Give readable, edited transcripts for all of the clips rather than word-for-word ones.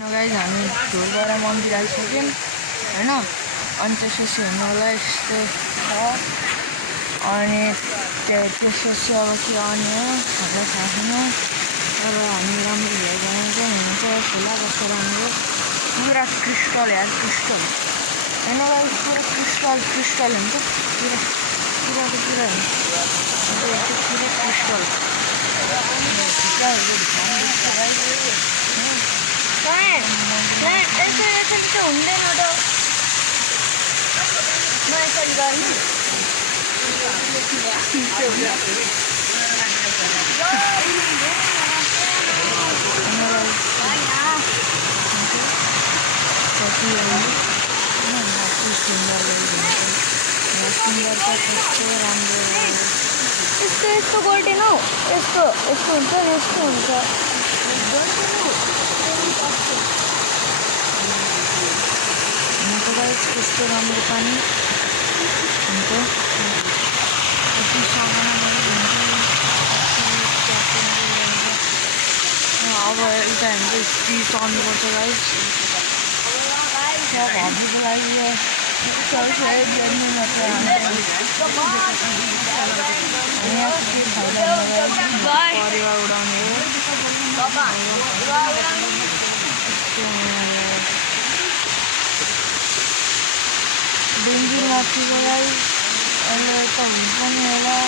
Guys हामी ढोलपाडा मन्दिर आइसक्यौँ होइन। अनि त्यसपछि हेर्नुलाई यस्तो छ अनि त्यसपछि अब के आउने हो हामीलाई थाहा छैन। तर हामी राम्रो भ्यू बनाउँछ हुन्छ। खोला कस्तो राम्रो पुरा क्रिस्टल यार क्रिस्टल होइन गाइज पुरा क्रिस्टल हुन्छ पुरा क्रिस्टल यसरी हुँदैन त यसरी गर्ने सुन्दरता कस्तो राम्रो यस्तो गोल्डेन हौ यस्तो हुन्छ नि यस्तो हुन्छ कस्तो राम्रो पानी हुन्छ। यति सामानहरू अब यता हाम्रो स्पिड चढ्नुपर्छ गाइस हबीको लागि परिवार उडाउने डेन्जर माथिको लागि अहिले त हुन्छ नि होला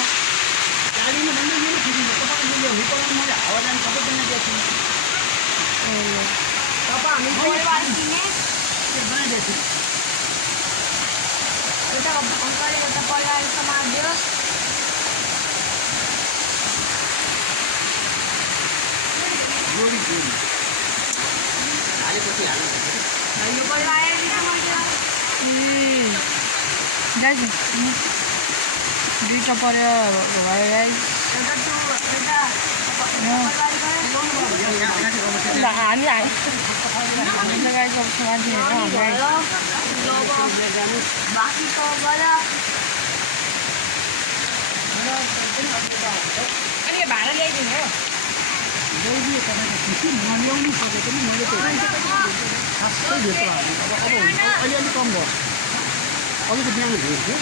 दुईवटा पऱ्यो भयो गाइस हामी गाइस अब मान्छे अनि भाडा ल्याइदिनु हो ल्याउनु सकेको नि मैले खासै भेट्नु अलिअलि कम भयो अलिकति बिहान भेट्थ्यो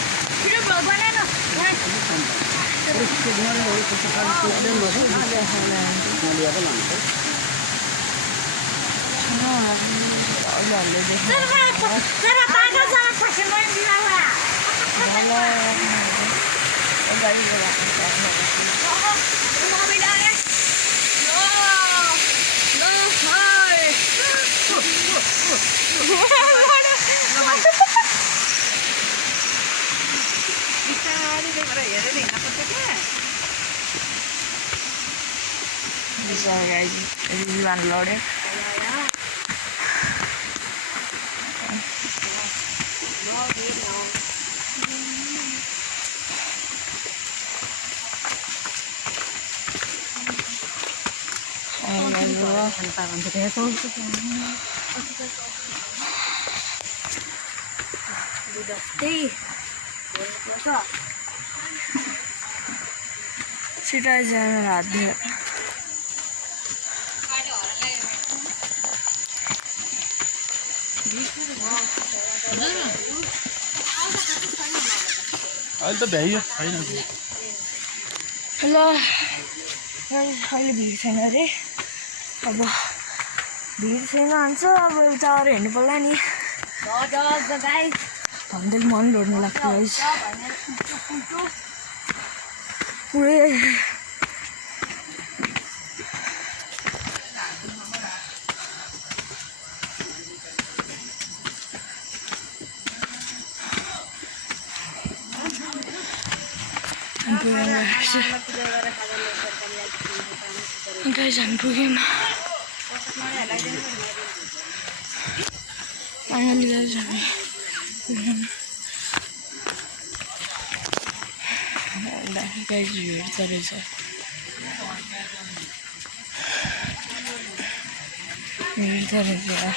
Sorry guys, this is unloaded. Sita is haat diya. अहिले त भ्याइयो छैन ल अहिले भिड छैन अरे अब भिड छैन भन्छ अब एउटा अरू हेर्नु पर्ला नि भन्दै मन भर्नु लाग्छ पुरै guys, I'm pugging. Finally, guys, guys, you're sorry, sir. You're sorry, sir.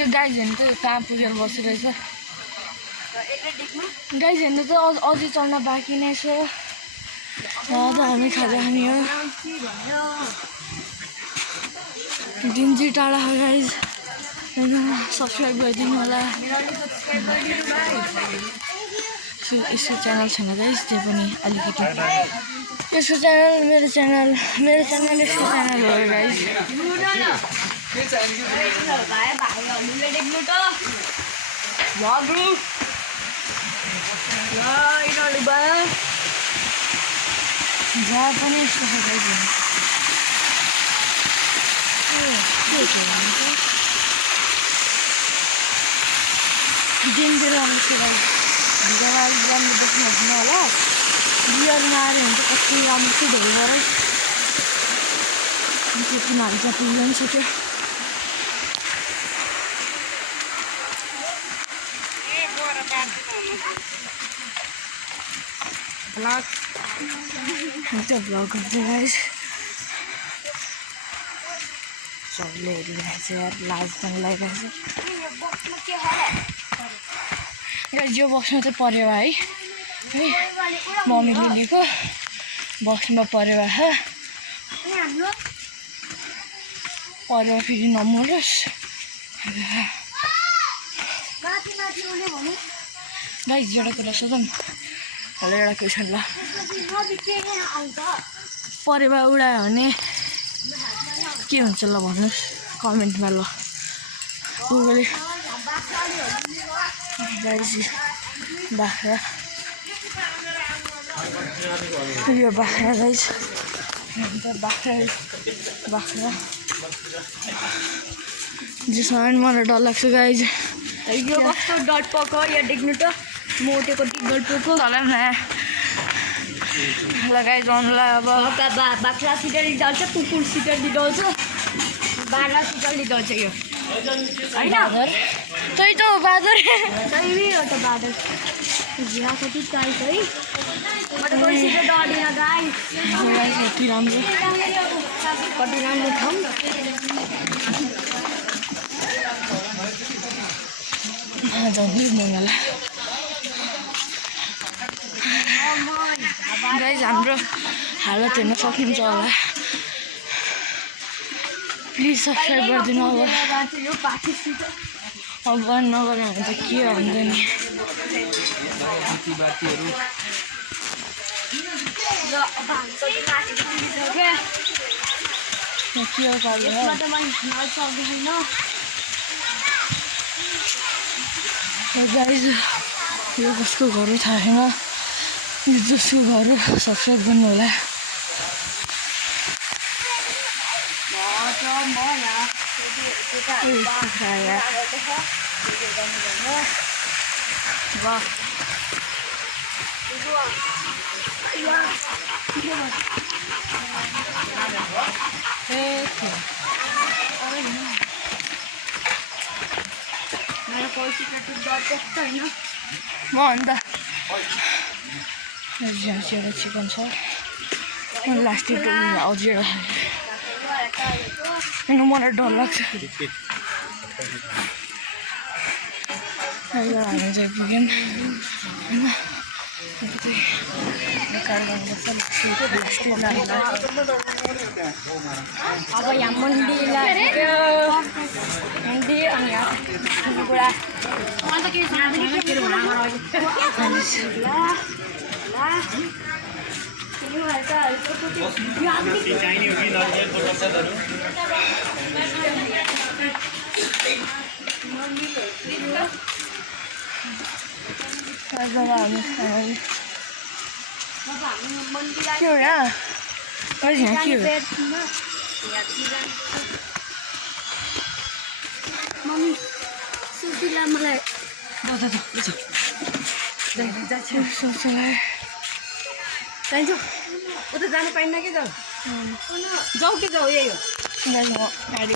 यो गाई हेर्नु त कहाँ पुगेर बसिरहेछ गाई हेर्नु त अझै चल्न बाँकी नै छ त हामी खाजा खाने हो दिन्जी टाढा हो गाइज सब्सक्राइब गरिदिनु होला यसको च्यानल छैन गाइज त्यो पनि अलिकति यसको च्यानल मेरो च्यानल यसको च्यानल हो गाइज जहाँ पनि यस्तो खाइदिनु दिनतिर आउँछ भिडियोमा अलिक राम्रो देख्नुहुन्न होला बिहारमा आएर हुन्छ कति राम्रो चाहिँ धेरै गरे त्यति हाल्छ पुग्नु पनि सक्यो भ्लग गर्छ गाइस सबले हेरिरहेको छ यार लाज पनि लागिरहेको छ गाइस यो बक्समा चाहिँ परेवा है मम्मीले लिएको बक्समा परेवा परेवा फेरि नमरोस् गाइस एउटा कुरा सोधौँ होला एउटा क्वेसन ल परेवा उडायो भने के हुन्छ ल भन्नुहोस् कमेन्टमा ल गुगलले गाइस बाख्रा यो बाख्रा गाइस बाख्रा जसमा पनि मलाई डर लाग्छ गाइस यो कस्तो डट पको यहाँ देख्नु त मोटेको डट पको तल लगाइ जानुलाई अब बाख्रा सिटर लिँदाल्छ कुकुर सिटर लिँदाल्छ बाह्र सिटर लिँदाल्छ यो होइन त्यही त हो बादर त्यही हो त बादर झिरा कति चाहिन्छ है मोटेको सिटर डढेन गाई कति राम्रो ठाउँ मलाई गाइज हाम्रो हालत हेर्न सक्नुहुन्छ होला प्लिज सब्सक्राइब गरिदिनु होला अब बन्द नगर्यो भने त के भन्दैन नि के हो गाइज यो कसको घर हो थाहा छैन यो जसको घर हो सब्सक्राइब गर्नु होला म अन्त यहाँ चाहिँ एउटा चिकन छ लास्टै अझै एउटा खायो मलाई डर लाग्छ हामी चाहिँ पुग्यौँ होइन अब यहाँ मन्दिरलाई मन्दिर अनि कुरा अन्त के के हो यहाँ के हो मम्मी सुशीला मलाई चाहिन्छ उता जानु पाइन्न कि जाऊ जाऊ कि जाऊ यही हो गाडी